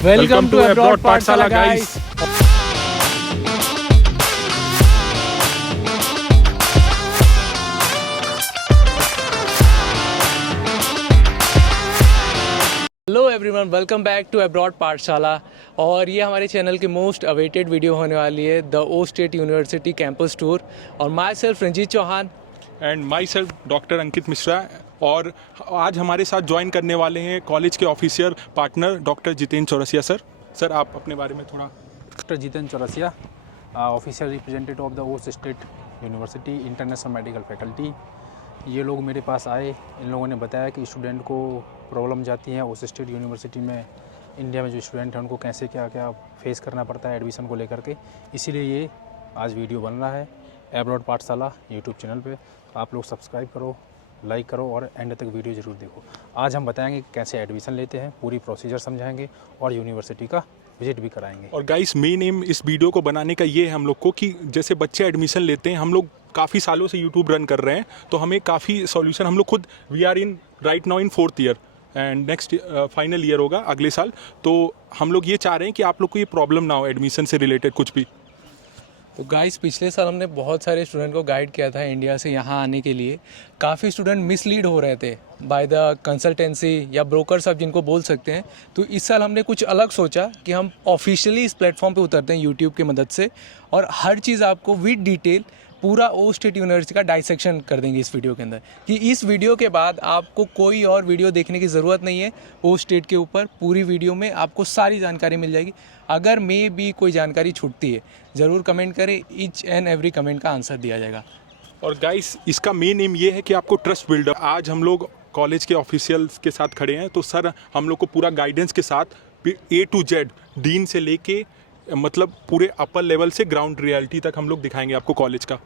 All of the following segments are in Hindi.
Welcome to Abroad Pathshala, guys. Hello everyone, welcome back to Abroad Pathshala. और ये हमारे चैनल की मोस्ट अवेटेड वीडियो होने वाली है, the Osh State University campus tour. और myself Ranjit Chauhan and myself doctor Ankit Mishra. और आज हमारे साथ ज्वाइन करने वाले हैं कॉलेज के official partner doctor Jitendra Chaurasia sir. Sir आप अपने बारे में थोड़ा। Doctor Jitendra Chaurasia, official representative of the Osh State University International Medical Faculty. ये लोग मेरे पास आए, इन लोगों ने बताया कि स्टूडेंट को प्रॉब्लम जाती है ओस स्टेट यूनिवर्सिटी में, इंडिया में जो स्टूडेंट हैं उनको कैसे क्या क्या फेस करना पड़ता है एडमिशन को लेकर के। इसीलिए ये आज वीडियो बन रहा है अब्रॉड पाठशाला यूट्यूब चैनल पे। आप लोग सब्सक्राइब करो, लाइक करो और एंड तक वीडियो ज़रूर देखो। आज हम बताएंगे कैसे एडमिशन लेते हैं, पूरी प्रोसीजर समझाएंगे और यूनिवर्सिटी का विजिट भी कराएंगे। और गाइस मेन एम इस वीडियो को बनाने का ये है हम लोग को कि जैसे बच्चे एडमिशन लेते हैं, हम लोग काफ़ी सालों से यूट्यूब रन कर रहे हैं, तो हमें काफ़ी सॉल्यूशन, हम लोग खुद we are in right now in 4th year and next final year होगा अगले साल। तो हम लोग ये चाह रहे हैं कि आप लोग को ये प्रॉब्लम ना हो एडमिशन से रिलेटेड कुछ भी। तो गाइस, पिछले साल हमने बहुत सारे स्टूडेंट को गाइड किया था इंडिया से यहाँ आने के लिए। काफ़ी स्टूडेंट मिसलीड हो रहे थे बाय द कंसल्टेंसी या ब्रोकर्स आप जिनको बोल सकते हैं। तो इस साल हमने कुछ अलग सोचा कि हम ऑफिशियली इस प्लेटफॉर्म पे उतरते हैं यूट्यूब की मदद से, और हर चीज़ आपको विद डिटेल पूरा ओ स्टेट यूनिवर्सिटी का डाइसेक्शन कर देंगे इस वीडियो के अंदर। कि इस वीडियो के बाद आपको कोई और वीडियो देखने की ज़रूरत नहीं है। ओ स्टेट के ऊपर पूरी वीडियो में आपको सारी जानकारी मिल जाएगी। अगर मे भी कोई जानकारी छूटती है ज़रूर कमेंट करें, ईच एंड एवरी कमेंट का आंसर दिया जाएगा। और गाइस इसका मेन एम ये है कि आपको ट्रस्ट बिल्डर। आज हम लोग कॉलेज के ऑफिशियल्स के साथ खड़े हैं, तो सर हम लोग को पूरा गाइडेंस के साथ A to Z डीन से लेके मतलब पूरे अपर लेवल से ग्राउंड रियलिटी तक हम लोग दिखाएंगे आपको कॉलेज का।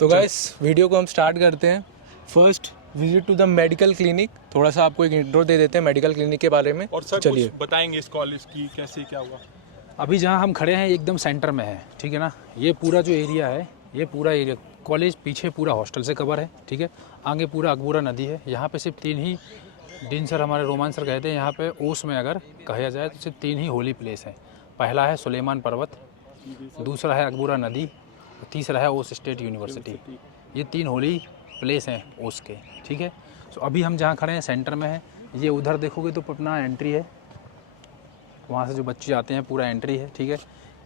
तो गाइस वीडियो को हम स्टार्ट करते हैं। First visit to the medical clinic. थोड़ा सा आपको एक इंट्रो दे देते हैं मेडिकल क्लिनिक के बारे में। और सर चलिए कुछ बताएंगे इस कॉलेज की कैसे क्या हुआ। अभी जहाँ हम खड़े हैं एकदम सेंटर में है, ठीक है ना। ये पूरा जो एरिया है, ये पूरा एरिया कॉलेज पीछे पूरा हॉस्टल से कवर है, ठीक है। आगे पूरा अकबूरा नदी है। यहाँ पे सिर्फ 3 ही डीन सर, हमारे रोमान सर कहते हैं यहाँ पे ओस में अगर कहा जाए तो सिर्फ 3 ही होली प्लेस है। पहला है सुलेमान पर्वत, दूसरा है अकबूरा नदी, तीसरा है ओस स्टेट यूनिवर्सिटी। ये 3 होली प्लेस हैं ओस के, ठीक है। तो अभी हम जहाँ खड़े हैं सेंटर में है। ये उधर देखोगे तो अपना एंट्री है, वहाँ से जो बच्चे आते हैं पूरा एंट्री है, ठीक है।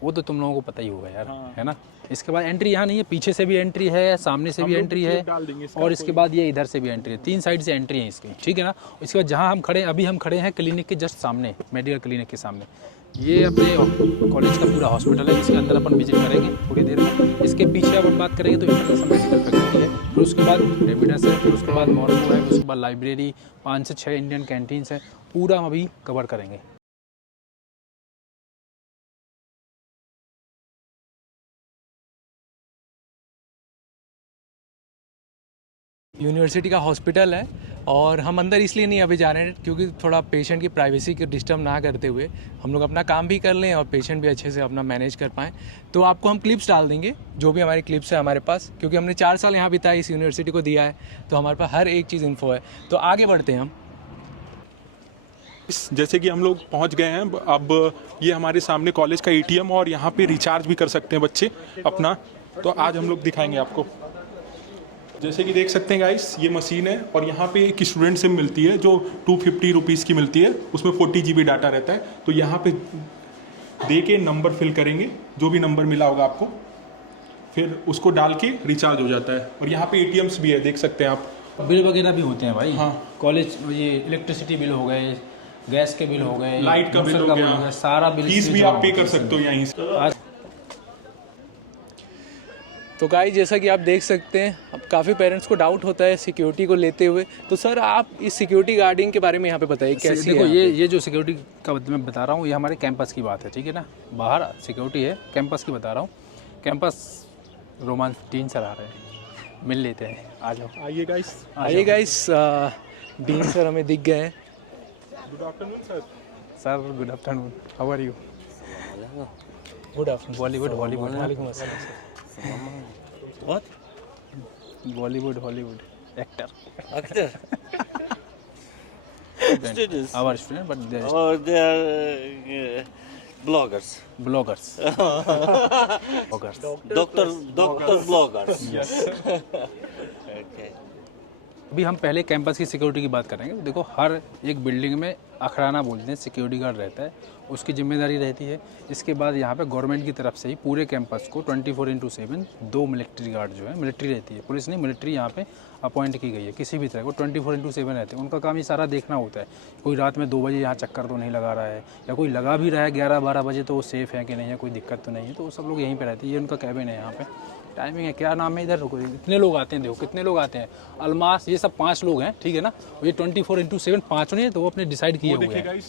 वो तो तुम लोगों को पता ही होगा यार, है ना। इसके बाद एंट्री यहाँ नहीं है, पीछे से भी एंट्री है, सामने से भी एंट्री है, और इसके बाद ये इधर से भी एंट्री है। 3 साइड से एंट्री है इसकी, ठीक है ना। इसके बाद जहाँ हम खड़े हैं, अभी हम खड़े हैं क्लिनिक के जस्ट सामने, मेडिकल क्लिनिक के सामने। ये अपने कॉलेज का पूरा हॉस्पिटल है, इसके अंदर अपन विजिट करेंगे थोड़ी देर में। इसके पीछे अपन बात करेंगे तो इंटरनेशनल मेडिकल फैकल्टी है, फिर उसके बाद रेमिडेंस है, फिर उसके बाद मॉर्गो है, उसके बाद लाइब्रेरी, 5 से 6 इंडियन कैंटीन्स हैं। पूरा हम अभी कवर करेंगे। यूनिवर्सिटी का हॉस्पिटल है, और हम अंदर इसलिए नहीं अभी जा रहे हैं क्योंकि थोड़ा पेशेंट की प्राइवेसी को डिस्टर्ब ना करते हुए हम लोग अपना काम भी कर लें और पेशेंट भी अच्छे से अपना मैनेज कर पाएँ। तो आपको हम क्लिप्स डाल देंगे, जो भी हमारी क्लिप्स है हमारे पास, क्योंकि हमने 4 साल यहाँ बिताए, इस यूनिवर्सिटी को दिया है, तो हमारे पास हर एक चीज़ इन्फो है। तो आगे बढ़ते हैं हम। जैसे कि हम लोग पहुंच गए हैं, अब ये हमारे सामने कॉलेज का ATM, और यहाँ पे रिचार्ज भी कर सकते हैं बच्चे अपना। तो आज हम लोग दिखाएंगे आपको। जैसे कि देख सकते हैं गाइस, ये मशीन है, और यहाँ पे एक स्टूडेंट सिम मिलती है जो 250 रुपीज़ की मिलती है। उसमें 40 GB डाटा रहता है। तो यहाँ पे दे के नंबर फिल करेंगे, जो भी नंबर मिला होगा आपको, फिर उसको डाल के रिचार्ज हो जाता है। और यहाँ पे ATMs भी है, देख सकते हैं आप। बिल वगैरह भी होते हैं भाई। हाँ, कॉलेज ये इलेक्ट्रिसिटी बिल हो गए, गैस के बिल हो गए, लाइट का बिल हो गया, सारा बिल, फीस भी आप पे कर सकते हो यहीं से। तो गाइस, जैसा कि आप देख सकते हैं, अब काफ़ी पेरेंट्स को डाउट होता है सिक्योरिटी को लेते हुए। तो सर आप इस सिक्योरिटी गार्डिंग के बारे में यहाँ पे बताइए कैसी देखो, है। ये जो सिक्योरिटी का मैं बता रहा हूँ, ये हमारे कैंपस की बात है, ठीक है ना। बाहर सिक्योरिटी है, कैंपस की बता रहा हूँ। कैंपस रोमान डीन सर आ रहे हैं, मिल लेते हैं। आ जाओ, आइए गाइस, आइए गाइस। डीन सर हमें दिख गए हैं। Good afternoon sir. Sir good afternoon, how are you. Good afternoon. Bollywood Hollywood, वालेकुम अस्सलाम sir. What, Bollywood Hollywood actor. student. Our student, but they are Or they are bloggers. bloggers. Bloggers. Doctor bloggers. Yes. Okay. अभी हम पहले कैंपस की सिक्योरिटी की बात करेंगे। देखो, हर एक बिल्डिंग में अखराना बोलते हैं, सिक्योरिटी गार्ड रहता है, उसकी जिम्मेदारी रहती है। इसके बाद यहाँ पे गवर्नमेंट की तरफ से ही पूरे कैंपस को 24/7 2 मिलिट्री गार्ड जो है, मिलिट्री रहती है, पुलिस नहीं, मिलिट्री यहाँ पे अपॉइंट की गई है। किसी भी तरह को 24/7 रहते हैं। उनका काम ये सारा देखना होता है, कोई रात में 2 बजे यहाँ चक्कर तो नहीं लगा रहा है, या कोई लगा भी रहा है 11-12 बजे तो वो सेफ़ है कि नहीं है, कोई दिक्कत तो नहीं है। तो वो सब लोग यहीं पर रहते हैं। ये उनका कैबिन है यहाँ पर। टाइमिंग है, क्या नाम है इधर, कितने लोग आते हैं, देखो कितने लोग आते हैं। अलमास, ये सब 5 लोग हैं, ठीक है ना। ये 24/7 5 नहीं है, तो वो अपने डिसाइड किए हुए हैं,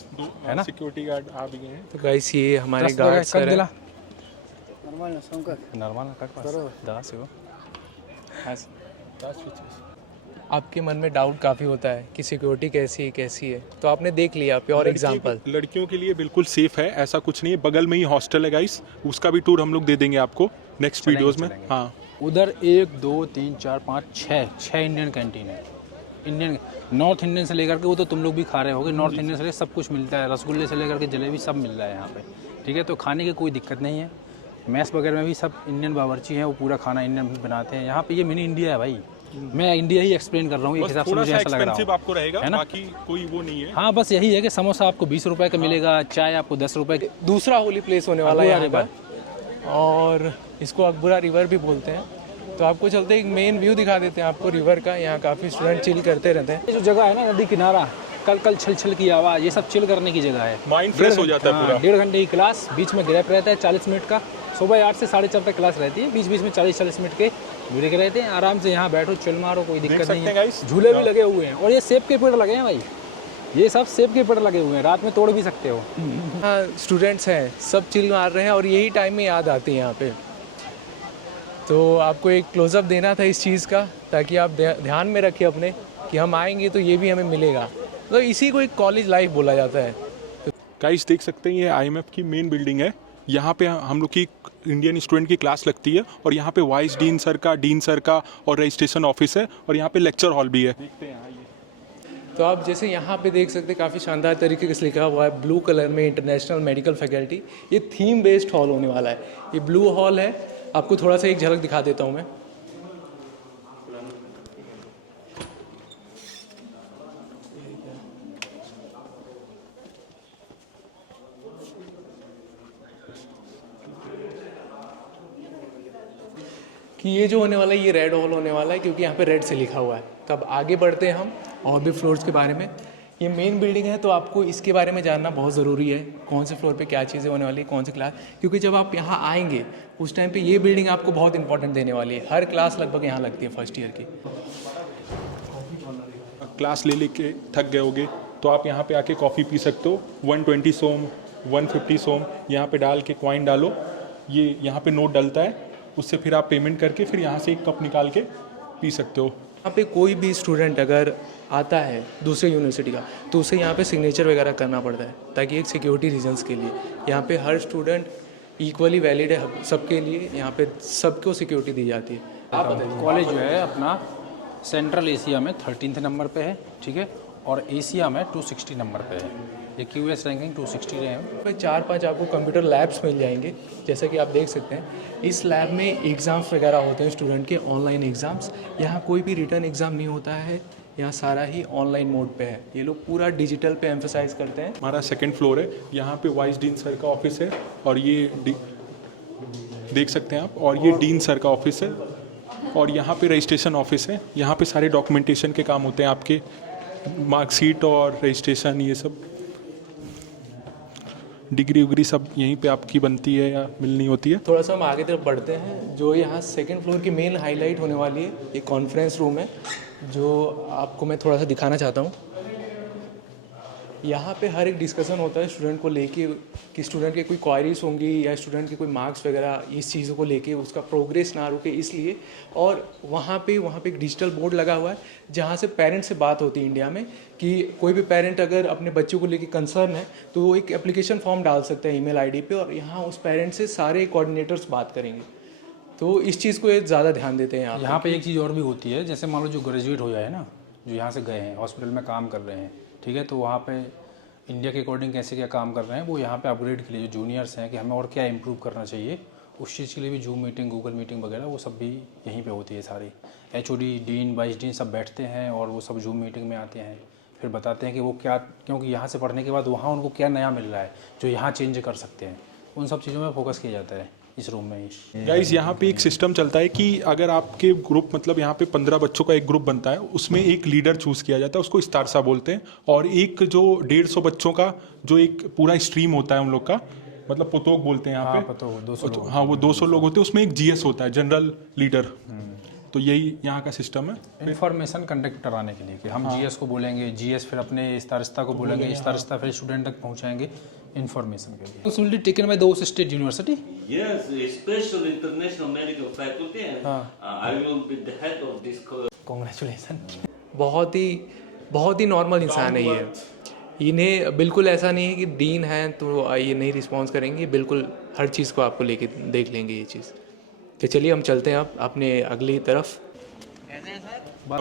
है ना। सिक्योरिटी गार्ड आ भी गए हैं। तो गाइस ये हमारे गार्ड सर है। आपके मन में डाउट काफ़ी होता है कि सिक्योरिटी कैसी है, तो आपने देख लिया प्योर एग्जांपल। लड़कियों के लिए बिल्कुल सेफ है, ऐसा कुछ नहीं है। बगल में ही हॉस्टल है गाइस, उसका भी टूर हम लोग दे देंगे आपको नेक्स्ट वीडियोस में। हाँ, उधर 1 2 3 4 5 6 इंडियन कैंटीन है। इंडियन, नॉर्थ इंडियन से लेकर के, वो तो तुम लोग भी खा रहे होगे, नॉर्थ इंडियन से लेकर सब कुछ मिलता है, रसगुल्ले से लेकर के जलेबी सब मिल रहा है यहाँ पे, ठीक है। तो खाने की कोई दिक्कत नहीं है। मैस वगैरह में भी सब इंडियन बावर्ची हैं, वो पूरा खाना इंडियन भी बनाते हैं। यहाँ पे ये मिनी इंडिया है भाई, मैं इंडिया ही एक्सप्लेन कर रहा हूँ, एक हिसाब से मुझे ऐसा लग रहा है। आपको रहेगा, है ना? बाकी कोई वो नहीं है। हाँ, बस यही है कि समोसा आपको 20 रुपये का मिलेगा, चाय आपको 10 रुपये का। दूसरा होली प्लेस होने वाला है यहाँ पर, और इसको अकबरा रिवर भी बोलते हैं। तो आपको चलते एक मेन व्यू दिखा देते हैं आपको रिवर का। यहाँ काफ़ी स्टूडेंट चिल करते रहते हैं। ये जो जगह है ना, नदी किनारा, कल छल की आवाज़, ये सब चिल करने की जगह है। माइंड फ्रेश हो जाता है पूरा। 1.5 घंटे की क्लास, बीच में गैप रहता है 40 मिनट का। सुबह 8 से 4:30 तक क्लास रहती है, बीच में 40-40 मिनट के ब्रेक रहते हैं। आराम से यहाँ बैठो, चिल मारो, कोई दिक्कत नहीं है। झूले भी लगे हुए हैं, और ये सेब के पेड़ लगे हैं भाई, ये सब सेब के पेड़ लगे हुए हैं, रात में तोड़ भी सकते हो। हाँ, स्टूडेंट्स हैं, सब चिल मार रहे हैं, और यही टाइम में याद आती है यहाँ पे। तो आपको एक क्लोजअप देना था इस चीज़ का, ताकि आप ध्यान में रखें अपने कि हम आएंगे तो ये भी हमें मिलेगा। तो इसी को एक कॉलेज लाइफ बोला जाता है। गाइस देख सकते हैं, ये IMF की मेन बिल्डिंग है। यहाँ पे हम लोग की इंडियन स्टूडेंट की क्लास लगती है, और यहाँ पे वाइस डीन सर का और रजिस्ट्रेशन ऑफिस है, और यहाँ पे लेक्चर हॉल भी है। देखते हैं तो आप जैसे यहाँ पे देख सकते हैं, काफ़ी शानदार तरीके से लिखा हुआ है ब्लू कलर में, इंटरनेशनल मेडिकल फैकल्टी। ये थीम बेस्ड हॉल होने वाला है। ये ब्लू हॉल है, आपको थोड़ा सा एक झलक दिखा देता हूँ मैं। कि ये जो होने वाला है, ये रेड हॉल होने वाला है, क्योंकि यहाँ पे रेड से लिखा हुआ है। तो अब आगे बढ़ते हैं हम और भी फ्लोर्स के बारे में। ये मेन बिल्डिंग है, तो आपको इसके बारे में जानना बहुत ज़रूरी है, कौन से फ्लोर पे क्या चीज़ें होने वाली है, कौन सी क्लास। क्योंकि जब आप यहाँ आएंगे उस टाइम पे ये बिल्डिंग आपको बहुत इंपॉर्टेंट देने वाली है। हर क्लास लगभग यहाँ लगती है फर्स्ट ईयर की। क्लास ले लेके थक गए होगे तो आप यहाँ पे आके कॉफ़ी पी सकते हो। 120 सोम, 150 सोम यहाँ पे डाल के कॉइन डालो, ये यहाँ पे नोट डलता है, उससे फिर आप पेमेंट करके फिर यहाँ से एक कप निकाल के पी सकते हो। यहाँ पे कोई भी स्टूडेंट अगर आता है दूसरे यूनिवर्सिटी का, तो उसे यहाँ पे सिग्नेचर वगैरह करना पड़ता है, ताकि एक सिक्योरिटी रीजंस के लिए। यहाँ पे हर स्टूडेंट इक्वली वैलिड है सबके लिए, यहाँ पे सबको सिक्योरिटी दी जाती है। आप बताइए। कॉलेज जो है अपना सेंट्रल एशिया में 13th नंबर पे है, ठीक है, और एशिया में 260 नंबर पे है। ये QS रैंकिंग 260 रहे हैं। 4-5 आपको कंप्यूटर लैब्स मिल जाएंगे, जैसा कि आप देख सकते हैं। इस लैब में एग्ज़ाम्स वगैरह होते हैं स्टूडेंट के, ऑनलाइन एग्ज़ाम्स। यहाँ कोई भी रिटर्न एग्ज़ाम नहीं होता है, यहाँ सारा ही ऑनलाइन मोड पे है। ये लोग पूरा डिजिटल पे एम्फेसाइज करते हैं। हमारा 2nd फ्लोर है, यहाँ पे वाइस डीन सर का ऑफिस है, और ये देख सकते हैं आप, और ये डीन सर का ऑफिस है, और यहाँ पे रजिस्ट्रेशन ऑफिस है। यहाँ पे सारे डॉक्यूमेंटेशन के काम होते हैं, आपके मार्कशीट और रजिस्ट्रेशन, ये सब डिग्री उग्री सब यहीं पे आपकी बनती है या मिलनी होती है। थोड़ा सा हम आगे तरफ बढ़ते हैं। जो यहाँ 2nd फ्लोर की मेन हाईलाइट होने वाली है, ये कॉन्फ्रेंस रूम है, जो आपको मैं थोड़ा सा दिखाना चाहता हूँ। यहाँ पे हर एक डिस्कशन होता है स्टूडेंट को लेके, कि स्टूडेंट के कोई क्वायरीज होंगी या स्टूडेंट के कोई मार्क्स वगैरह, इस चीज़ों को लेके उसका प्रोग्रेस ना रुके इसलिए। और वहाँ पे एक डिजिटल बोर्ड लगा हुआ है, जहाँ से पेरेंट्स से बात होती है इंडिया में, कि कोई भी पेरेंट अगर अपने बच्चों को लेके कंसर्न है तो वो एक एप्लीकेशन फॉर्म डाल सकता है ईमेल आईडी पे, और यहाँ उस पेरेंट से सारे कोऑर्डिनेटर्स बात करेंगे। तो इस चीज़ को ज़्यादा ध्यान देते हैं यहाँ पे एक चीज़ और भी होती है, जैसे मान लो जो ग्रेजुएट हो जाए ना, जो यहाँ से गए हैं, हॉस्पिटल में काम कर रहे हैं, ठीक है। तो वहाँ पे इंडिया के अकॉर्डिंग कैसे क्या काम कर रहे हैं वो यहाँ पे अपग्रेड के लिए जो जूनियर्स हैं कि हमें और क्या इम्प्रूव करना चाहिए, उस चीज़ के लिए भी जूम मीटिंग, गूगल मीटिंग वगैरह वो सब भी यहीं पे होती है सारी। HOD, डीन, वाइस डीन सब बैठते हैं और वो सब जूम मीटिंग में आते हैं, फिर बताते हैं कि वो क्या, क्योंकि यहाँ से पढ़ने के बाद वहाँ उनको क्या नया मिल रहा है जो यहाँ चेंज कर सकते हैं, उन सब चीज़ों में फोकस किया जाता है इस रूम में ही। गाइस यहाँ पे एक सिस्टम चलता है कि अगर आपके ग्रुप मतलब यहाँ पे 15 बच्चों का एक ग्रुप बनता है, उसमें एक लीडर चूज किया जाता है, उसको इस्तारसा बोलते हैं, और एक जो 150 बच्चों का जो एक पूरा स्ट्रीम होता है उन लोग का, मतलब पोतोक बोलते हैं यहाँ पे, पता हो 200 लोग। हाँ वो 200 लोग होते हैं, उसमें एक GS होता है, जनरल लीडर। तो यही यहाँ का सिस्टम है इन्फॉर्मेशन कंडक्ट कराने के लिए कि हम GS को बोलेंगे, GS फिर अपने इस्तारिस्ता को बोलेंगे, इस्तारिस्ता फिर स्टूडेंट तक पहुँचाएंगे इन्फॉर्मेशन के लिए। Responsibility taken by those state university. Yes, a special international medical faculty, and I will be the head of this. Congratulation. बहुत ही नॉर्मल इंसान है ये। इन्हें बिल्कुल ऐसा नहीं है कि डीन हैं तो ये नहीं रिस्पॉन्स करेंगे, बिल्कुल हर चीज़ को आपको लेके देख लेंगे ये चीज़। तो चलिए हम चलते हैं अब अपने अगली तरफ।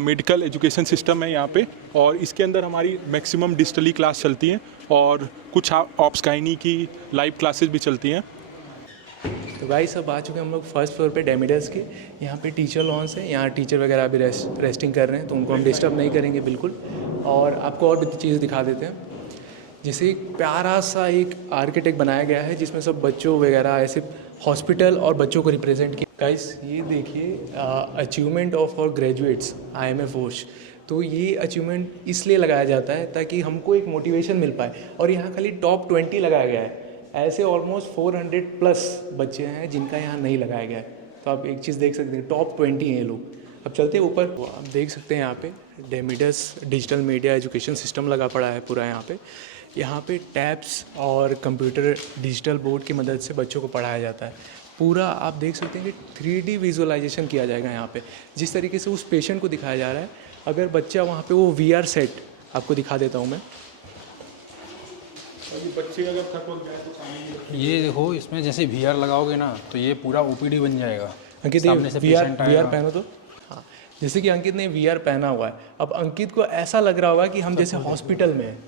मेडिकल एजुकेशन सिस्टम है यहाँ पे, और इसके अंदर हमारी मैक्सिमम डिजिटली क्लास चलती हैं और कुछ ऑप्स गायनी की लाइव क्लासेस भी चलती हैं। तो भाई सब आ चुके हैं हम लोग फर्स्ट फ्लोर पे डेमिडस के। यहाँ पे टीचर लॉन्स है, यहाँ टीचर वगैरह अभी रेस्टिंग कर रहे हैं, तो उनको हम डिस्टर्ब नहीं करेंगे बिल्कुल। और आपको और भी चीज़ दिखा देते हैं, जैसे एक प्यारा सा एक आर्किटेक्ट बनाया गया है जिसमें सब बच्चों वगैरह ऐसे हॉस्पिटल और बच्चों को रिप्रेजेंट किया। गाइस ये देखिए अचीवमेंट ऑफ और ग्रेजुएट्स IMF होश। तो ये अचीवमेंट इसलिए लगाया जाता है ताकि हमको एक मोटिवेशन मिल पाए, और यहाँ खाली टॉप 20 लगाया गया है। ऐसे ऑलमोस्ट 400+ बच्चे हैं जिनका यहाँ नहीं लगाया गया है। तो आप एक चीज़ देख सकते हैं, टॉप 20 हैं ये लोग। अब चलते हैं ऊपर, तो आप देख सकते हैं यहाँ पे डेमिडस डिजिटल मीडिया एजुकेशन सिस्टम लगा पड़ा है पूरा यहाँ पे। यहाँ पे टैब्स और कंप्यूटर डिजिटल बोर्ड की मदद से बच्चों को पढ़ाया जाता है। पूरा आप देख सकते हैं कि 3D विजुअलाइजेशन किया जाएगा यहाँ पे, जिस तरीके से उस पेशेंट को दिखाया जा रहा है। अगर बच्चा वहाँ पे वो VR सेट आपको दिखा देता हूँ मैं। बच्चे अगर थक गए तो ये देखो, इसमें जैसे VR लगाओगे ना तो ये पूरा OPD बन जाएगा। अंकित सामने से VR patient आएगा। पहनो तो। हाँ, जैसे कि अंकित ने VR पहना हुआ है, अब अंकित को ऐसा लग रहा होगा कि हम जैसे हॉस्पिटल में हैं।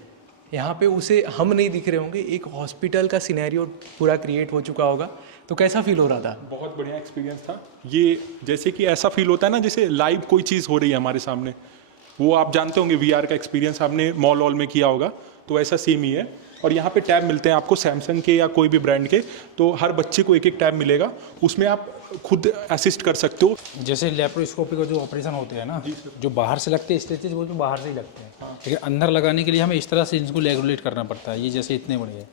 यहाँ पे उसे हम नहीं दिख रहे होंगे, एक हॉस्पिटल का सिनेरियो पूरा क्रिएट हो चुका होगा। तो कैसा फील हो रहा था? बहुत बढ़िया एक्सपीरियंस था ये। जैसे कि ऐसा फील होता है ना जैसे लाइव कोई चीज़ हो रही है हमारे सामने। वो आप जानते होंगे VR का एक्सपीरियंस आपने मॉल वॉल में किया होगा, तो ऐसा सेम ही है। और यहाँ पे टैब मिलते हैं आपको सैमसंग के या कोई भी ब्रांड के, तो हर बच्चे को एक एक टैब मिलेगा, उसमें आप खुद असिस्ट कर सकते हो। जैसे लेप्रोस्कोपी का जो ऑपरेशन होते हैं ना, जो बाहर से लगते हैं स्टेचेज, वो जो बाहर से ही लगते हैं, ठीक है। अंदर लगाने के लिए हमें इस तरह से इनको रेगुलेट करना पड़ता है। ये जैसे इतने बड़े हैं,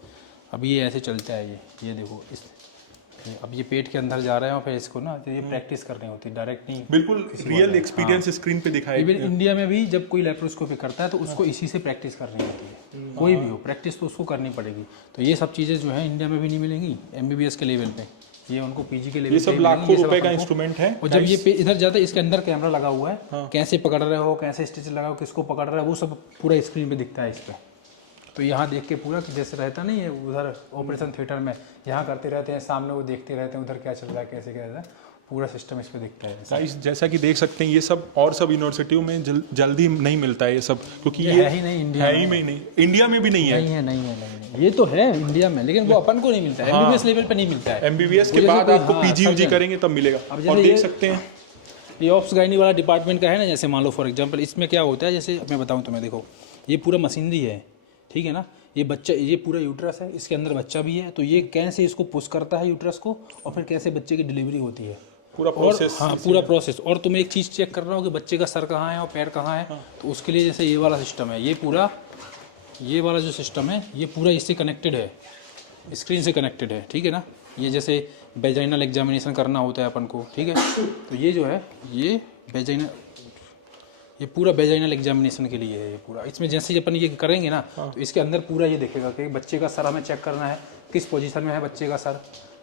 अब ये ऐसे चलता है, ये देखो अब ये पेट के अंदर जा रहे हैं और फिर इसको ना तो ये प्रैक्टिस करनी होती है, डायरेक्ट नहीं। बिल्कुल रियल एक्सपीरियंस स्क्रीन पे दिखाया। इवन इंडिया में भी जब कोई लेप्रोस्कोपी करता है तो उसको इसी से प्रैक्टिस करनी होती है। कोई भी हो, प्रैक्टिस तो उसको करनी पड़ेगी। तो ये सब चीज़ें जो है इंडिया में भी नहीं मिलेंगी MBBS के लेवल पे, ये उनको PG के लेवल ये सब लाखों रुपए का इंस्ट्रूमेंट है। और जब ये इधर जाता है, इसके अंदर कैमरा लगा हुआ है, कैसे पकड़ रहे हो, कैसे स्टिच लगाओ, किसको पकड़ रहा है, वो सब पूरा स्क्रीन पे दिखता है इस पर। तो यहाँ देख के पूरा कि जैसे रहता नहीं है उधर ऑपरेशन थिएटर में, यहाँ करते रहते हैं, सामने वो देखते रहते हैं उधर क्या चल रहा है, कैसे क्या है, पूरा सिस्टम इस पे दिखता है। गाइस जैसा कि देख सकते हैं ये सब और सब यूनिवर्सिटियों में जल्दी नहीं मिलता है ये सब, क्योंकि ये है ही नहीं इंडिया है ही में नहीं, इंडिया में भी नहीं है। नहीं, ये तो है इंडिया में, लेकिन वो अपन को नहीं मिलता है, MBBS लेवल पे नहीं मिलता है। MBBS के बाद आपको PG UG करेंगे तब मिलेगा। और देख सकते हैं ये ऑप्स गायनी वाला डिपार्टमेंट का है ना, जैसे मान लो फॉर एग्जांपल इसमें क्या होता है, जैसे मैं बताऊं तुम्हें, देखो ये पूरा मशीनरी है, ठीक है ना। ये बच्चा, ये पूरा यूट्रस है, इसके अंदर बच्चा भी है, तो ये कैसे इसको पुश करता है यूट्रस को, और फिर कैसे बच्चे की डिलीवरी होती है, पूरा प्रोसेस। हाँ पूरा प्रोसेस। और तुम एक चीज़ चेक कर रहा हो कि बच्चे का सर कहाँ है और पैर कहाँ है, तो उसके लिए जैसे ये वाला सिस्टम है, ये पूरा ये वाला जो सिस्टम है ये पूरा इससे कनेक्टेड है, स्क्रीन से कनेक्टेड है, ठीक है ना। ये जैसे वेजाइनल एग्जामिनेशन करना होता है अपन को, ठीक है, तो ये जो है ये वेजाइनल, ये पूरा वेजाइनल एग्जामिनेशन के लिए है ये पूरा। इसमें जैसे ही अपन ये करेंगे ना तो इसके अंदर पूरा ये देखेगा कि बच्चे का सर हमें चेक करना है, किस पोजीशन में है बच्चे का सर,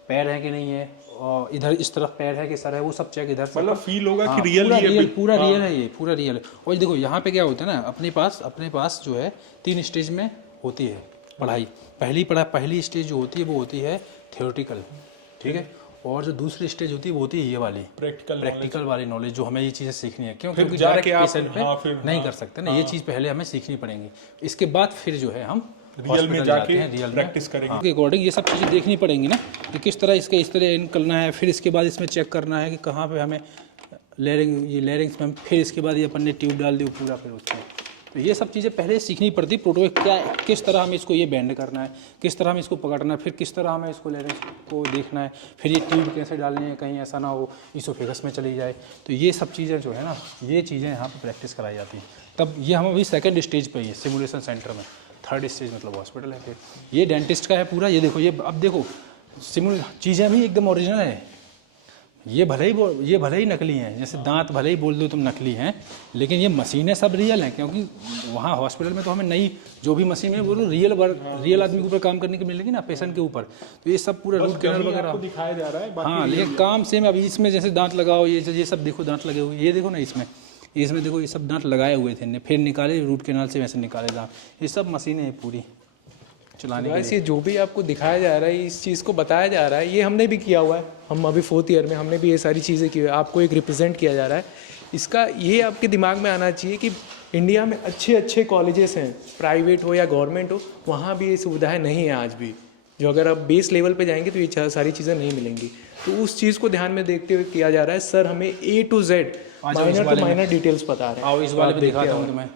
पैर है कि नहीं है, और इधर इस तरफ पैर है कि सर है, वो सब चेक इधर से मतलब फील होगा कि रियल रियल ही है, पूरा रियल है, ये पूरा रियल है। और देखो यहाँ पे क्या होता है ना, अपने पास जो है 3 स्टेज में होती है पढ़ाई। पहली स्टेज जो होती है वो होती है थियोरेटिकल, ठीक है, और जो दूसरी स्टेज होती है वो होती है ये वाली प्रैक्टिकल वाली नॉलेज, जो हमें ये चीज़ें सीखनी है। क्यों? क्योंकि जाके डायरेक्ट आप पेशेंट पे नहीं कर सकते ना, ये चीज़ पहले हमें सीखनी पड़ेंगी, इसके बाद फिर जो है हम रियल में जाके रियल प्रैक्टिस करेंगे। के अकॉर्डिंग ये सब चीज़ें देखनी पड़ेंगी ना कि किस तरह इसका इस तरह निकलना है, फिर इसके बाद इसमें चेक करना है कि कहाँ पे हमें लेयरिंग्स में, फिर इसके बाद ये अपन ने ट्यूब डाल दी पूरा, फिर उसमें तो ये सब चीज़ें पहले सीखनी पड़ती। प्रोटोकॉल क्या, किस तरह हमें इसको ये बैंड करना है, किस तरह हमें इसको पकड़ना है, फिर किस तरह हमें इसको लेयरिंग्स को देखना है, फिर ये ट्यूब कैसे डालनी है, कहीं ऐसा ना हो इसोफेगस में चली जाए। तो ये सब चीज़ें जो है ना, ये चीज़ें यहाँ पर प्रैक्टिस कराई जाती हैं। तब ये हम अभी सेकेंड स्टेज पर ही है सिमुलेशन सेंटर में, थर्ड स्टेज मतलब हॉस्पिटल है। फिर ये डेंटिस्ट का है पूरा, ये देखो, ये अब देखो चीज़ें भी एकदम ओरिजिनल है। ये भले ही नकली हैं, जैसे दांत भले ही बोल दो तुम नकली हैं, लेकिन ये मशीनें सब रियल हैं, क्योंकि वहाँ हॉस्पिटल में तो हमें नई जो भी मशीन है वो रियल आदमी के ऊपर काम करने की मिलेगी ना, पेशेंट के ऊपर। तो ये सब पूरा रूट कैनाल वगैरह दिखाया जा रहा है। हाँ, लेकिन काम सेम। अभी इसमें जैसे दांत लगाओ, ये सब देखो दांत लगे हुए, ये देखो ना इसमें देखो, ये सब दांत लगाए हुए थे, फिर निकाले रूट कैनाल से, वैसे निकाले दांत। ये सब मशीनें हैं पूरी चलाने के लिए। ये जो भी आपको दिखाया जा रहा है, इस चीज़ को बताया जा रहा है, ये हमने भी किया हुआ है। हम अभी 4th ईयर में हमने भी ये सारी चीज़ें की हुई है। आपको एक रिप्रेजेंट किया जा रहा है। इसका ये आपके दिमाग में आना चाहिए कि इंडिया में अच्छे कॉलेजेस हैं, प्राइवेट हो या गवर्नमेंट हो, वहाँ भी ये सुविधाएं नहीं है आज भी। जो अगर आप बेस लेवल पे जाएंगे तो ये सारी चीज़ें नहीं मिलेंगी। तो उस चीज़ को ध्यान में देखते हुए किया जा रहा है। सर हमें A to Z minor to minor details बता रहे हैं। आओ इस वाले पे दिखाता हूँ तुम्हें।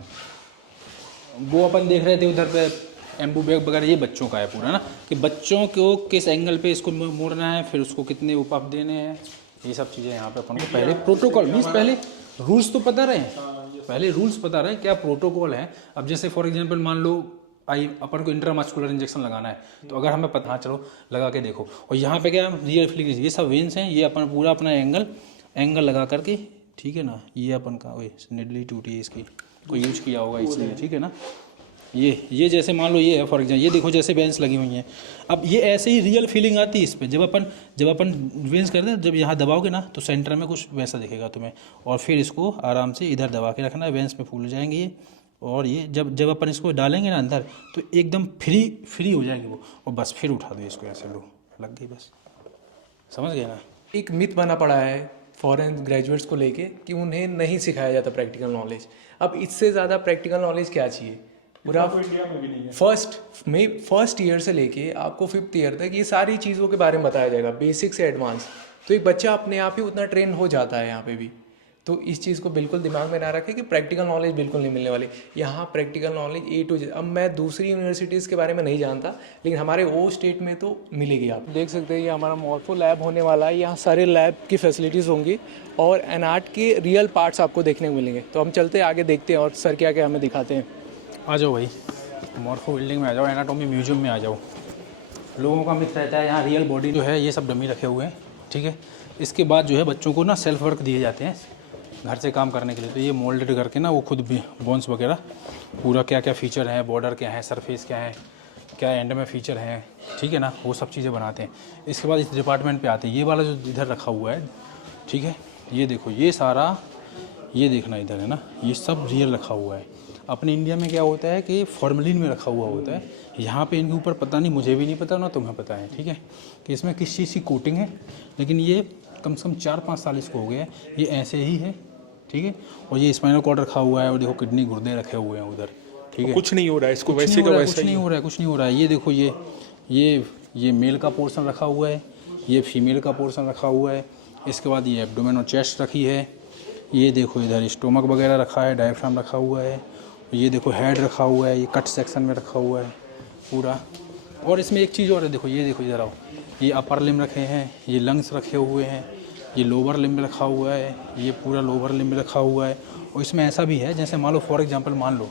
वो अपन देख रहे थे उधर पे एम्बू बैग वगैरह, ये बच्चों का है पूरा ना, कि बच्चों को किस एंगल पे इसको मोड़ना है, फिर उसको कितने उपअप देने हैं, ये सब चीज़ें यहाँ पे अपन को पहले प्रोटोकॉल मीन्स पहले रूल्स तो पता रहे, पहले रूल्स पता रहे क्या प्रोटोकॉल है। अब जैसे फॉर एग्जांपल मान लो अपन को इंट्रामस्कुलर इंजेक्शन लगाना है, तो अगर हमें पता, हाँ चलो लगा के देखो। और यहाँ पे क्या रियल फिलिंग, ये सब वेंस हैं, ये अपन पूरा अपना एंगल लगा करके, ठीक है ना। ये अपन का निडली टूटी है, इसकी कोई यूज किया होगा इसलिए, ठीक है ना। ये जैसे मान लो ये है फॉर एग्जाम्पल, ये देखो जैसे वेंस लगी हुई हैं। अब ये ऐसे ही रियल फीलिंग आती है इस पर, जब अपन वेंस करते हैं, जब यहाँ दबाओगे ना तो सेंटर में कुछ वैसा दिखेगा तुम्हें, और फिर इसको आराम से इधर दबा के रखना है, वेंस में फूल जाएंगे ये। और ये जब अपन इसको डालेंगे ना अंदर, तो एकदम फ्री हो जाएगी वो, और बस फिर उठा दो इसको, ऐसे लो लग गई, बस समझ गए ना। एक मिथ बना पड़ा है फॉरेन ग्रेजुएट्स को लेके कि उन्हें नहीं सिखाया जाता प्रैक्टिकल नॉलेज। अब इससे ज़्यादा प्रैक्टिकल नॉलेज क्या चाहिए? पूरा इंडिया में भी नहीं है। फर्स्ट ईयर से लेके आपको 5th ईयर तक ये सारी चीज़ों के बारे में बताया जाएगा, बेसिक से एडवांस। तो एक बच्चा अपने आप ही उतना ट्रेन हो जाता है यहाँ पे भी। तो इस चीज़ को बिल्कुल दिमाग में ना रखें कि प्रैक्टिकल नॉलेज बिल्कुल नहीं मिलने वाली। यहाँ practical knowledge A to Z। अब मैं दूसरी यूनिवर्सिटीज़ के बारे में नहीं जानता, लेकिन हमारे वो स्टेट में तो मिलेगी। आप देख सकते हैं ये हमारा मॉर्फो लैब होने वाला है। यहाँ सारे लैब की फैसिलिटीज़ होंगी और एनआर्ट के रियल पार्ट्स आपको देखने को मिलेंगे। तो हम चलते हैं आगे, देखते हैं और सर क्या क्या हमें दिखाते हैं। आ जाओ भाई, मॉर्फो बिल्डिंग में आ जाओ, एनाटॉमी म्यूजियम में आ जाओ। लोगों का मिथ रहता है यहाँ रियल बॉडी जो है, ये सब डमी रखे हुए हैं, ठीक है। इसके बाद जो है बच्चों को ना सेल्फ वर्क दिए जाते हैं घर से काम करने के लिए। तो ये मोल्डेड करके ना वो खुद भी बोन्स वगैरह पूरा क्या क्या फ़ीचर हैं, बॉर्डर क्या है, सरफेस क्या है, क्या एंड में फ़ीचर हैं, ठीक है ना, वो सब चीज़ें बनाते हैं। इसके बाद इस डिपार्टमेंट पे आते हैं। ये वाला जो इधर रखा हुआ है, ठीक है, ये देखो, ये सारा, ये देखना इधर है ना, ये सब रियल रखा हुआ है। अपने इंडिया में क्या होता है कि फॉर्मेलिन में रखा हुआ होता है, यहाँ पे इनके ऊपर पता नहीं, मुझे भी नहीं पता ना तुम्हें पता है, ठीक है, कि इसमें किस चीज़ की कोटिंग है। लेकिन ये कम से कम 4-5 साल इसको हो गया है, ये ऐसे ही है, ठीक है। और ये स्पाइनल कॉर्ड रखा हुआ है, और देखो किडनी गुर्दे रखे हुए हैं उधर, ठीक है। कुछ नहीं हो रहा है इसको, वैसे का वैसा कुछ नहीं हो रहा है। ये देखो, ये मेल का पोर्शन रखा हुआ है, ये फीमेल का पोर्शन रखा हुआ है। इसके बाद ये एब्डोमेन और चेस्ट रखी है। ये देखो इधर स्टोमक वगैरह रखा है, डायफ्राम रखा हुआ है। ये देखो हेड रखा हुआ है, ये कट सेक्शन में रखा हुआ है पूरा। और इसमें एक चीज़ और है, देखो, ये देखो इधर आओ, ये अपर लिम्ब रखे हैं, ये लंग्स रखे हुए हैं, ये लोअर लिम्ब रखा हुआ है, ये पूरा लोअर लिम्ब रखा हुआ है। और इसमें ऐसा भी है, जैसे मान लो फॉर एग्जांपल, मान लो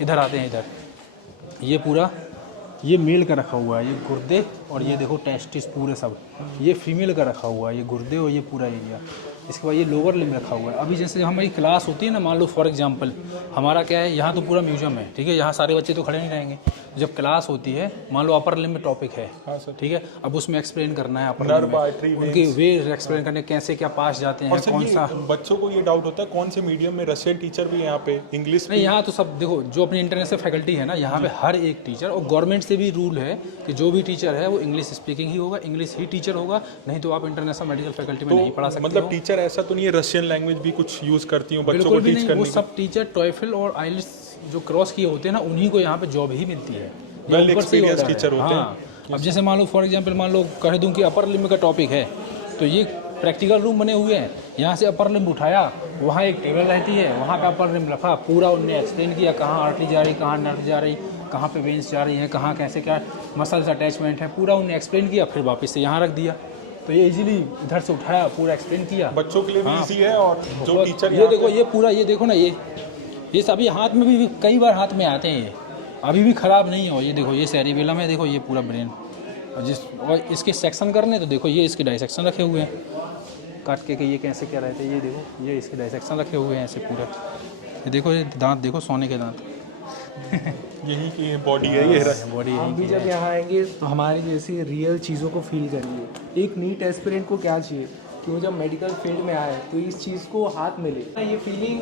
इधर आते हैं, इधर ये पूरा ये मेल का रखा हुआ है, ये गुर्दे, और ये देखो टेस्टिस पूरे सब, ये फीमेल का रखा हुआ है, ये गुर्दे और ये पूरा एरिया। इसके बाद ये लोअर लिम्ब रखा हुआ है। अभी जैसे हमारी क्लास होती है ना, मान लो फॉर एग्जांपल हमारा क्या है, यहाँ तो पूरा म्यूजियम है, ठीक है, यहाँ सारे बच्चे तो खड़े नहीं रहेंगे, जब क्लास होती है, मान लो अपर लिम्ब टॉपिक है, हाँ सर। ठीक है, अब उसमें एक्सप्लेन करना है अपर नर्व, लिम्ब में, आर्टरी, उनके वे एक्सप्लेन करने कैसे क्या पास जाते हैं, और सर कौन ये सा। बच्चों को ये डाउट होता है कौन से मीडियम में, रशियन टीचर भी यहाँ पे, इंग्लिश नहीं, भी? यहाँ तो सब देखो, जो अपनी इंटरनेशनल फैकल्टी है ना, यहाँ पे हर एक टीचर, और गवर्नमेंट से भी रूल है कि जो भी टीचर है वो इंग्लिश स्पीकिंग ही होगा, इंग्लिश ही टीचर होगा, नहीं तो आप इंटरनेशनल मेडिकल फैकल्टी में नहीं पढ़ा सकते मतलब हो। टीचर ऐसा तो नहीं है रशियन लैंग्वेज भी कुछ यूज करती हूँ बच्चों को बिल्कुल भी टीच नहीं, करने वो की? सब टीचर टॉयफल और आइल्स जो क्रॉस किए होते हैं ना, उन्हीं को यहाँ पे जॉब ही मिलती है। ये Well ऊपर से ही experienced order है। teacher होते हैं। हाँ, अब जैसे मान लो फॉर एग्जांपल मान लो कह दूं कि अपर लिम्ब का टॉपिक है, तो ये प्रैक्टिकल रूम बने हुए हैं, यहाँ से अपर लिम्ब उठाया, वहाँ एक टेबल रहती है, वहाँ पे अपर लिम्ब रखा, पूरा उनने एक्सप्लेन किया कहाँ आर्टरी जा रही, कहाँ नर्व जा रही, कहाँ पे वेंस जा रही है, कहाँ कैसे क्या मसल्स अटैचमेंट है, पूरा उनने एक्सप्लेन किया, फिर वापस से यहाँ रख दिया। तो ये इजीली इधर से उठाया, पूरा एक्सप्लेन किया। बच्चों के लिए भी इजी है, और जो बहुत- टीचर ये देखो, ये पूरा ये देखो ना, ये सभी हाथ में भी कई बार हाथ में आते हैं, ये अभी भी ख़राब नहीं हो। ये देखो, ये सेरिबेलम है, देखो ये पूरा ब्रेन, और इसके सेक्शन करने तो देखो ये इसके डाइसेक्शन रखे हुए हैं, काट के ये कैसे क्या रहते हैं, ये देखो ये इसके डाइसेक्शन रखे हुए हैं ऐसे पूरा। ये देखो, ये दांत देखो, सोने के दांत। यही की बॉडी है ये। बॉडी हम भी जब यहाँ आएंगे तो हमारी जैसी रियल चीज़ों को फील करेंगे। एक नीट एस्पिरेंट को क्या चाहिए कि वो जब मेडिकल फील्ड में आए तो इस चीज़ को हाथ मिले, ये फीलिंग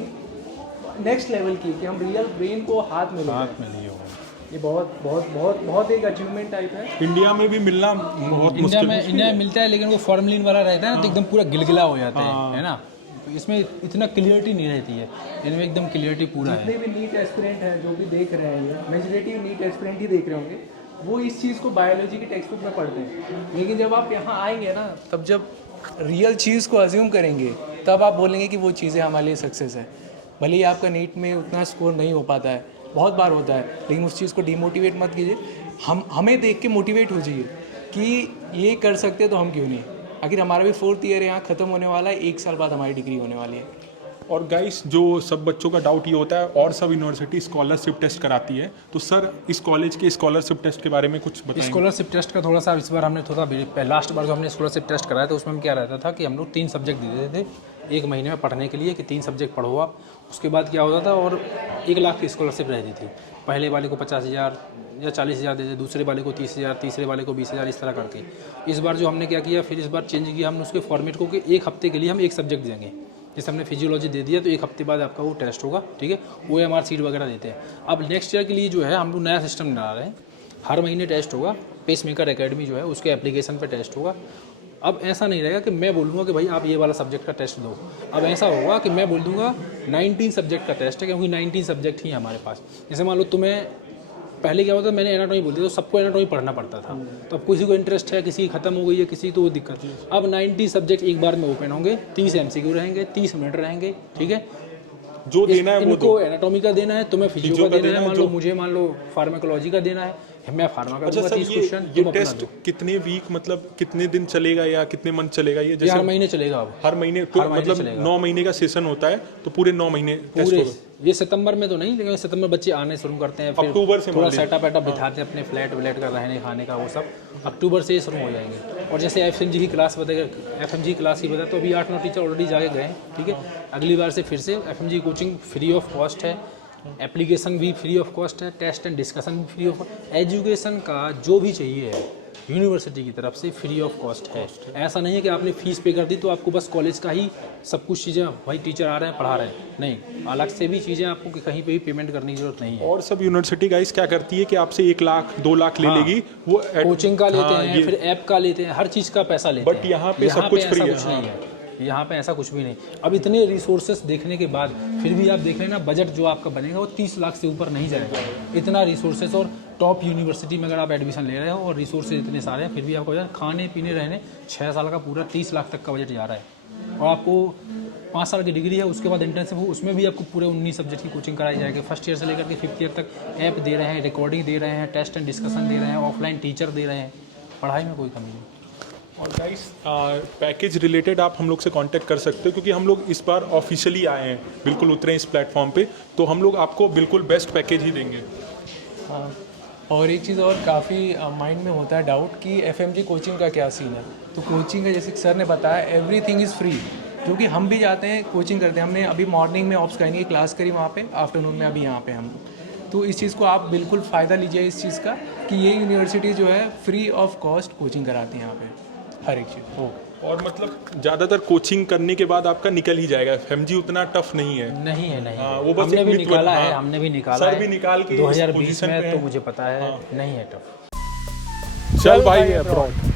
नेक्स्ट लेवल की कि हम रियल ब्रेन को हाथ में ले रहे हैं। में लिए हुए ये बहुत बहुत बहुत बहुत एक अचीवमेंट टाइप है। इंडिया में भी मिलना बहुत इंडिया मुश्किल में मिलता है, लेकिन वो फॉर्मलिन वाला रहता है ना, तो एकदम पूरा गिलगिला हो जाता है ना, तो इसमें इतना क्लियरिटी नहीं रहती है, इनमें एकदम क्लियरिटी पूरा है। जितने भी नीट एस्पिरेंट हैं जो भी देख रहे हैं, ये मेजोरिटी नीट एस्पिरेंट ही देख रहे होंगे, वो इस चीज़ को बायोलॉजी की टेक्स्ट बुक में पढ़ते हैं। लेकिन जब आप यहाँ आएंगे ना, तब जब रियल चीज़ को अज्यूम करेंगे तब आप बोलेंगे कि वो चीज़ें हमारे लिए सक्सेस है। भले ही आपका नीट में उतना स्कोर नहीं हो पाता है, बहुत बार होता है, लेकिन उस चीज़ को डिमोटिवेट मत कीजिए। हमें देख के मोटिवेट हो जाइए कि ये कर सकते हैं तो हम क्यों नहीं। आखिर हमारा भी 4th ईयर यहाँ ख़त्म होने वाला है, 1 साल बाद हमारी डिग्री होने वाली है। और गाइस, जो सब बच्चों का डाउट ये होता है, और सब यूनिवर्सिटी स्कॉलरशिप टेस्ट कराती है, तो सर इस कॉलेज के स्कॉलरशिप टेस्ट के बारे में कुछ बताएंगे? स्कॉलरशिप टेस्ट का थोड़ा सा इस बार हमने थोड़ा लास्ट बार जो हमने स्कॉलरशिप टेस्ट कराया था उसमें क्या रहता था कि हम लोग 3 सब्जेक्ट दे देते थे 1 महीने में पढ़ने के लिए, कि 3 सब्जेक्ट पढ़ो आप। उसके बाद क्या होता था, और 1 लाख की स्कॉलरशिप रहती थी। पहले वाले को 50,000 या 40,000 देते, दूसरे वाले को 30,000, तीसरे वाले को 20,000, इस तरह करके। इस बार जो हमने क्या किया, फिर इस बार चेंज किया हमने उसके फॉर्मेट को कि 1 हफ्ते के लिए हम 1 सब्जेक्ट देंगे। जैसे हमने फिजियोलॉजी दे दिया तो 1 हफ्ते बाद आपका वो टेस्ट होगा, ठीक है, OMR सीट वगैरह देते हैं। अब नेक्स्ट ईयर के लिए जो है हम लोग नया सिस्टम बना रहे हैं, हर महीने टेस्ट होगा, पेसमेकर एकेडमी जो है उसके एप्लीकेशन पे टेस्ट होगा। अब ऐसा नहीं रहेगा कि मैं बोलूँगा कि भाई आप ये वाला सब्जेक्ट का टेस्ट दो, अब ऐसा होगा कि मैं बोल दूँगा 19 सब्जेक्ट का टेस्ट है, क्योंकि 19 सब्जेक्ट ही हमारे पास। जैसे मान लो तुम्हें पहले क्या होता, मैंने एनाटॉमी बोल दिया तो सबको एनाटॉमी पढ़ना पड़ता था, तो अब किसी को इंटरेस्ट है, किसी की खत्म हो गई है, किसी तो वो दिक्कत। अब 90 सब्जेक्ट एक बार में ओपन होंगे, 30 MCQ रहेंगे, 30 मिनट रहेंगे, ठीक है। जो देना है वो दो। इनको एनाटॉमी का देना है, तुम्हें फिजियो का देना है, मान लो मुझे मान लो फार्माकोलॉजी का देना है, मैं फार्मा का अच्छा दूंगा सर, 30 क्वेश्चन। ये टेस्ट कितने वीक, मतलब कितने दिन चलेगा या कितने मंथ चलेगा ये? जैसे हर महीने चलेगा। अब हर महीने तो हर महीने मतलब चलेगा। 9 महीने का सेशन होता है, तो पूरे 9 महीने टेस्ट पूरे होगा। ये सितंबर में तो नहीं, लेकिन सितंबर बच्चे आने शुरू करते हैं, फिर अक्टूबर से थोड़ा मान लीजिए। सेटअप वेटअप बिठाते हैं अपने फ्लैट व्लैट का, रहने खाने का, वो सब अक्टूबर से ही शुरू हो जाएंगे। और जैसे FMG की क्लास बताएगा, FMG क्लास की बता, तो अभी 8-9 टीचर ऑलरेडी जाके गए हैं, ठीक है। अगली बार से फिर से FMG coaching free of cost है, एप्लीकेशन भी फ्री ऑफ कॉस्ट है, टेस्ट एंड डिस्कशन भी फ्री ऑफ, एजुकेशन का जो भी चाहिए है यूनिवर्सिटी की तरफ से फ्री ऑफ कॉस्ट है। ऐसा नहीं है कि आपने फीस पे कर दी तो आपको बस कॉलेज का ही सब कुछ चीज़ें, भाई टीचर आ रहे हैं पढ़ा रहे हैं, नहीं, अलग से भी चीज़ें आपको कि कहीं पे भी पेमेंट करने की जरूरत नहीं है। और सब यूनिवर्सिटी गाइस क्या करती है कि आपसे 1 लाख 2 लाख ले लेगी, वो कोचिंग का लेते हाँ, हैं, ये- फिर ऐप का लेते हैं, हर चीज़ का पैसा लेते हैं। बट यहाँ पे सब कुछ ऐसा फ्री है, कुछ नहीं है, यहाँ पे ऐसा कुछ भी नहीं। अब इतने रिसोर्सेस देखने के बाद फिर भी आप देख लेना, बजट जो आपका बनेगा वो 30 लाख से ऊपर नहीं जाएगा। इतना रिसोर्सेस, और टॉप यूनिवर्सिटी में अगर आप एडमिशन ले रहे हो और रिसोर्सेज इतने सारे हैं, फिर भी आपको खाने पीने रहने 6 साल का पूरा 30 लाख तक का बजट जा रहा है। और आपको 5 साल की डिग्री है, उसके बाद इंटर्नशिप हो, उसमें भी आपको पूरे 19 सब्जेक्ट की कोचिंग कराई जाएगी। फर्स्ट ईयर से लेकर के 5th ईयर तक ऐप दे रहे हैं, रिकॉर्डिंग दे रहे हैं, टेस्ट एंड डिस्कशन दे रहे हैं, ऑफलाइन टीचर दे रहे हैं, पढ़ाई में कोई कमी नहीं। और गाइस, पैकेज रिलेटेड आप हम लोग से कांटेक्ट कर सकते हो, क्योंकि हम लोग इस बार ऑफिशियली आए हैं, बिल्कुल उतरे इस प्लेटफॉर्म पे, तो हम लोग आपको बिल्कुल बेस्ट पैकेज ही देंगे। हाँ, और एक चीज़ और काफ़ी माइंड में होता है डाउट कि FMG कोचिंग का क्या सीन है। तो कोचिंग का जैसे सर ने बताया, एवरीथिंग इज़ फ्री, जो कि हम भी जाते हैं कोचिंग करते हैं। हमने अभी मॉर्निंग में ऑप्स गाइनी की क्लास करी वहाँ पे, आफ्टरनून में अभी यहाँ पे हम। तो इस चीज़ को आप बिल्कुल फ़ायदा लीजिए इस चीज़ का कि ये यूनिवर्सिटी जो है फ्री ऑफ कॉस्ट कोचिंग कराती है यहाँ पे हर एक चीज़। और मतलब ज़्यादातर कोचिंग करने के बाद आपका निकल ही जाएगा। एफएमजी उतना टफ नहीं है। नहीं है, नहीं हाँ, है। वो बस हमने एक भी मित निकाला बन- है, हाँ। हमने भी निकाला सर है भी निकाल के इस 2020 पोजीशन पे में, तो हैं। मुझे पता है नहीं है टफ। चल भाई अब्रॉड।